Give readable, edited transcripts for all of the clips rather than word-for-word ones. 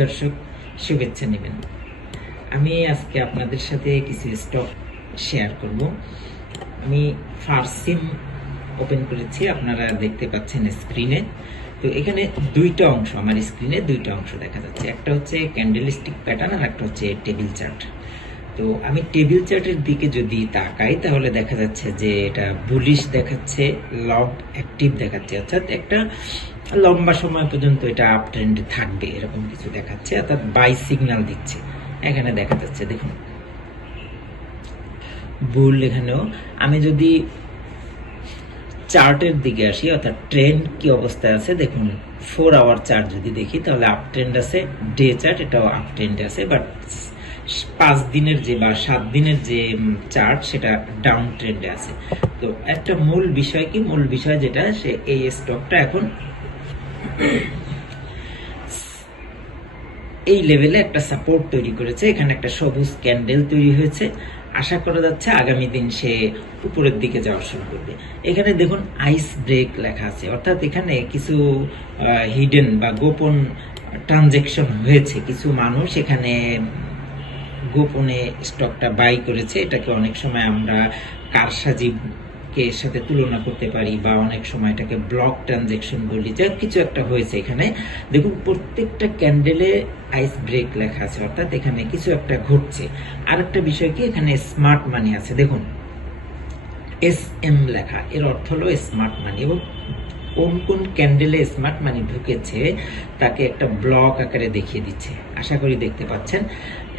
দর্শক শুভেচ্ছা নেবেন। আমি আজকে আপনাদের সাথে কিছু স্টক শেয়ার করব। আমি ফার্স্ট সিম ওপেন করেছি, আপনারা দেখতে পাচ্ছেন স্ক্রিনে। তো এখানে দুইটা অংশ, আমার স্ক্রিনে দুইটা অংশ দেখা যাচ্ছে, একটা হচ্ছে ক্যান্ডেলস্টিক প্যাটার্ন আর একটা হচ্ছে টেবিল চার্ট। তো আমি টেবিল চার্টের দিকে যদি তাকাই তাহলে দেখা যাচ্ছে যে এটা বুলিশ দেখাচ্ছে, লং অ্যাক্টিভ দেখাচ্ছে, অর্থাৎ একটা লম্বা সময় পর্যন্ত এটা আপ ট্রেন্ডে থাকবে এরকম কিছু দেখাচ্ছে, অর্থাৎ বাই সিগন্যাল দিচ্ছে। এখানে দেখা যাচ্ছে দেখুন বুল। এখানেও আমি যদি চার্টের দিকে আসি, অর্থাৎ ট্রেন্ড কি অবস্থায় আছে দেখুন, 4 আওয়ার চার্ট যদি দেখি তাহলে আপ ট্রেন্ড আছে, ডে চার্ট এটাও আপ ট্রেন্ডে আছে, বাট 5 দিনের যে বা 7 দিনের যে চার্ট সেটা ডাউন ট্রেন্ডে আছে। তো একটা মূল বিষয় কি, মূল বিষয় যেটা সে এই স্টকটা এখন এই লেভেলে একটা সাপোর্ট তৈরি করেছে, এখানে একটা সবুজ ক্যান্ডেল তৈরি হয়েছে। আশা করা যাচ্ছে আগামী দিন সে উপরের দিকে যাওয়া শুরু করবে। এখানে দেখুন আইস ব্রেক লেখা আছে, অর্থাৎ এখানে কিছু হিডেন বা গোপন ট্রানজেকশন হয়েছে, কিছু মানুষ এখানে গোপনে স্টকটা বাই করেছে। এটাকে অনেক সময় আমরা কারসাজি কে সাথে তুলনা করতে পারি, বা অনেক সময় এটাকে ব্লক ট্রানজেকশন বলি। যা কিছু একটা হয়েছে এখানে দেখুন, প্রত্যেকটা ক্যান্ডেলে আইস ব্রেক লেখা আছে, অর্থাৎ এখানে কিছু একটা ঘটছে। আরেকটা বিষয় কি, এখানে স্মার্ট মানি আছে, দেখুন SM লেখা, এর অর্থ হলো স্মার্ট মানি। এবং কোন কোন ক্যান্ডেলে স্মার্ট মানি ঢুকেছে তাকে একটা ব্লক আকারে দেখিয়ে দিচ্ছে, আশা করি দেখতে পাচ্ছেন।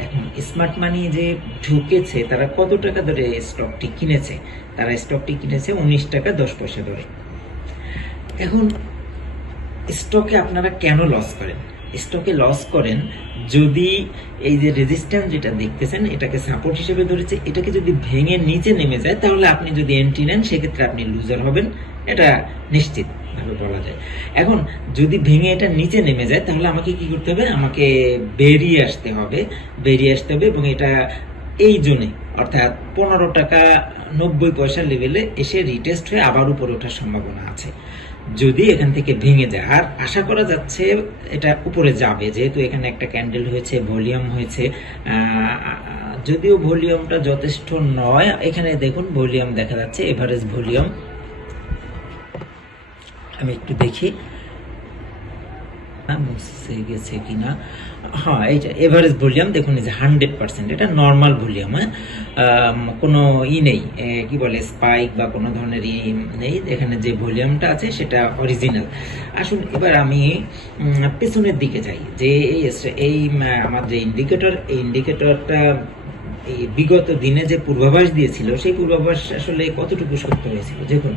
এখন স্মার্ট মানি যে ঢুকেছে তারা কত টাকা ধরে স্টকটি কিনেছে, তারা স্টকটি কিনেছে 19 টাকা 10 পয়সা ধরে। এখন স্টকে আপনারা কেন লস করেন? স্টকে লস করেন যদি এই যে রেজিস্ট্যান্স যেটা দেখতেছেন এটাকে সাপোর্ট হিসেবে ধরেছে, এটাকে যদি ভেঙে নিচে নেমে যায় তাহলে আপনি যদি এন্ট্রি নেন সেক্ষেত্রে আপনি লুজার হবেন, এটা নিশ্চিত ভাবে বলা যায়। এখন যদি ভেঙে এটা নিচে নেমে যায় তাহলে আমাকে কি করতে হবে, আমাকে বেরিয়ে আসতে হবে, এবং এটা এই জোনে অর্থাৎ 15 টাকা 90 পয়সা লেভেলে এসে রিটেস্ট হয়ে আবার উপরে ওঠার সম্ভাবনা আছে যদি এখান থেকে ভেঙে যায়। আর আশা করা যাচ্ছে এটা উপরে যাবে, যেহেতু এখানে একটা ক্যান্ডেল হয়েছে, ভলিউম হয়েছে। যদিও ভলিউমটা যথেষ্ট নয়, এখানে দেখুন ভলিউম দেখা যাচ্ছে, এভারেজ ভলিউম আমি একটু দেখি মুছে গেছে কিনা। হ্যাঁ, এইটা এভারেজ ভলিউম দেখুন, এই যে 100%, এটা নর্মাল ভলিউম। কোনো নেই, কি বলে স্পাইক বা কোনো ধরনের নেই, এখানে যে ভলিউমটা আছে সেটা অরিজিনাল। আসুন এবার আমি পেছনের দিকে যাই, যে এই আমার যে ইন্ডিকেটর, এই ইন্ডিকেটরটা এই বিগত দিনে যে পূর্বাভাস দিয়েছিল সেই পূর্বাভাস আসলে কতটুকু সত্য হয়েছিল। দেখুন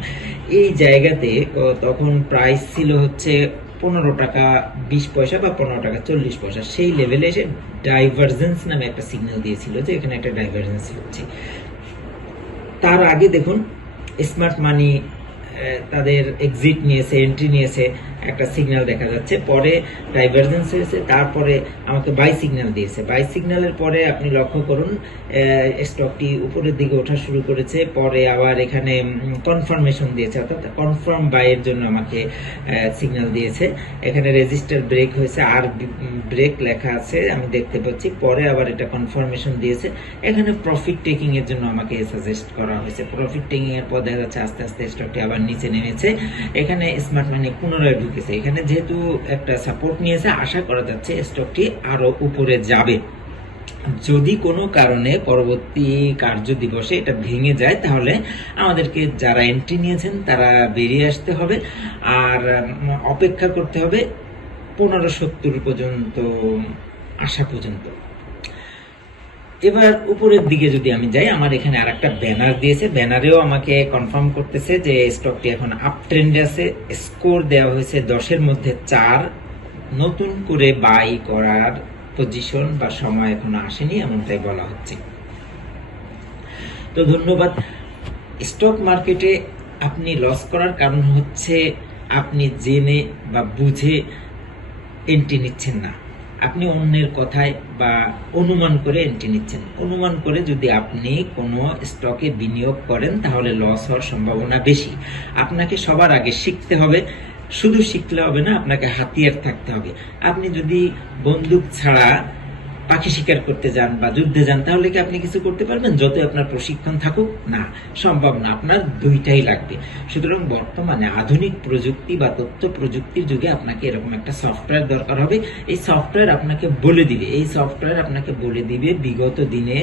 এই জায়গাতে তখন প্রাইস ছিল হচ্ছে 15 টাকা 20 পয়সা বা 15 টাকা 40 পয়সা, সেই লেভেলে এসে ডাইভারজেন্স নামে একটা সিগন্যাল দিয়েছিল যে এখানে একটা ডাইভারজেন্স হচ্ছে। তার আগে দেখুন স্মার্ট মানি তাদের এক্সিট নিয়েছে, এন্ট্রি নিয়েছে, একটা সিগন্যাল দেখা যাচ্ছে, পরে ডাইভারজেন্স হয়েছে, তারপরে আমাকে বাই সিগন্যাল দিয়েছে। বাই সিগন্যালের পরে আপনি লক্ষ্য করুন স্টকটি উপরের দিকে ওঠা শুরু করেছে, পরে আবার এখানে কনফার্মেশন দিয়েছে, অর্থাৎ কনফার্ম বাইয়ের জন্য আমাকে সিগন্যাল দিয়েছে। এখানে রেজিস্টার ব্রেক হয়েছে, আর ব্রেক লেখা আছে আমি দেখতে পাচ্ছি, পরে আবার এটা কনফার্মেশন দিয়েছে। এখানে প্রফিট টেকিং এর জন্য আমাকে সাজেস্ট করা হয়েছে। প্রফিট টেকিং এর পর দেখা যাচ্ছে আস্তে আস্তে স্টকটি আবার নিচে নেমেছে, এখানে স্মার্ট মানি পুনরায় ঢুকেছে। এখানে যেহেতু একটা সাপোর্ট নিয়েছে, আশা করা যাচ্ছে স্টকটি আরো উপরে যাবে। যদি কোনো কারণে পরবর্তী কার্য দিবসে এটা ভেঙে যায় তাহলে আমাদেরকে যারা এন্ট্রি নিয়েছেন তারা বেরিয়ে আসতে হবে, আর অপেক্ষা করতে হবে 1570 পর্যন্ত আসা পর্যন্ত। এবার উপরের দিকে যদি আমি যাই, আমার এখানে আর একটা ব্যানার দিয়েছে, ব্যানারেও আমাকে কনফার্ম করতেছে যে স্টকটি এখন আপ ট্রেন্ডে আছে। স্কোর দেওয়া হয়েছে 10-এর মধ্যে 4, নতুন করে বাই করার পজিশন বা সময় এখনো আসেনি এমনটাই বলা হচ্ছে। তো ধন্যবাদ। স্টক মার্কেটে আপনি লস করার কারণ হচ্ছে আপনি জেনে বা বুঝে এন্ট্রি নিচ্ছেন না, আপনি অন্যের কথায় বা অনুমান করে এন্ট্রি নিচ্ছেন। অনুমান করে যদি আপনি কোনো স্টকে বিনিয়োগ করেন তাহলে লস হওয়ার সম্ভাবনা বেশি। আপনাকে সবার আগে শিখতে হবে শুধু শিখলে হবে না, আপনাকে হাতিয়ার থাকতে হবে। আপনি যদি বন্দুক ছাড়া পাখি শিকার করতে যান বা যুদ্ধে যান, তাহলে কি আপনি কিছু করতে পারবেন? যতই আপনার প্রশিক্ষণ থাকুক, না, সম্ভব না। আপনার দুইটাই লাগবে। সুতরাং বর্তমানে আধুনিক প্রযুক্তি বা তথ্য প্রযুক্তির যুগে আপনাকে এরকম একটা সফটওয়্যার দরকার হবে। এই সফটওয়্যার আপনাকে বলে দিবে, বিগত দিনে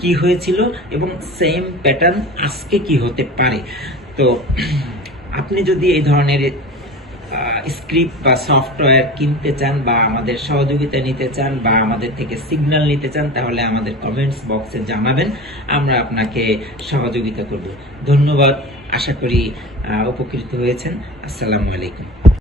কি হয়েছিল এবং সেম প্যাটার্ন আজকে কি হতে পারে। তো আপনি যদি এই ধরনের স্ক্রিপ্ট বা সফটওয়্যার কিনতে চান বা আমাদের সহযোগিতা নিতে চান বা আমাদের থেকে সিগন্যাল নিতে চান, তাহলে আমাদের কমেন্টস বক্সে জানাবেন, আমরা আপনাকে সহযোগিতা করব। ধন্যবাদ, আশা করি উপকৃত হয়েছেন। আসসালামু আলাইকুম।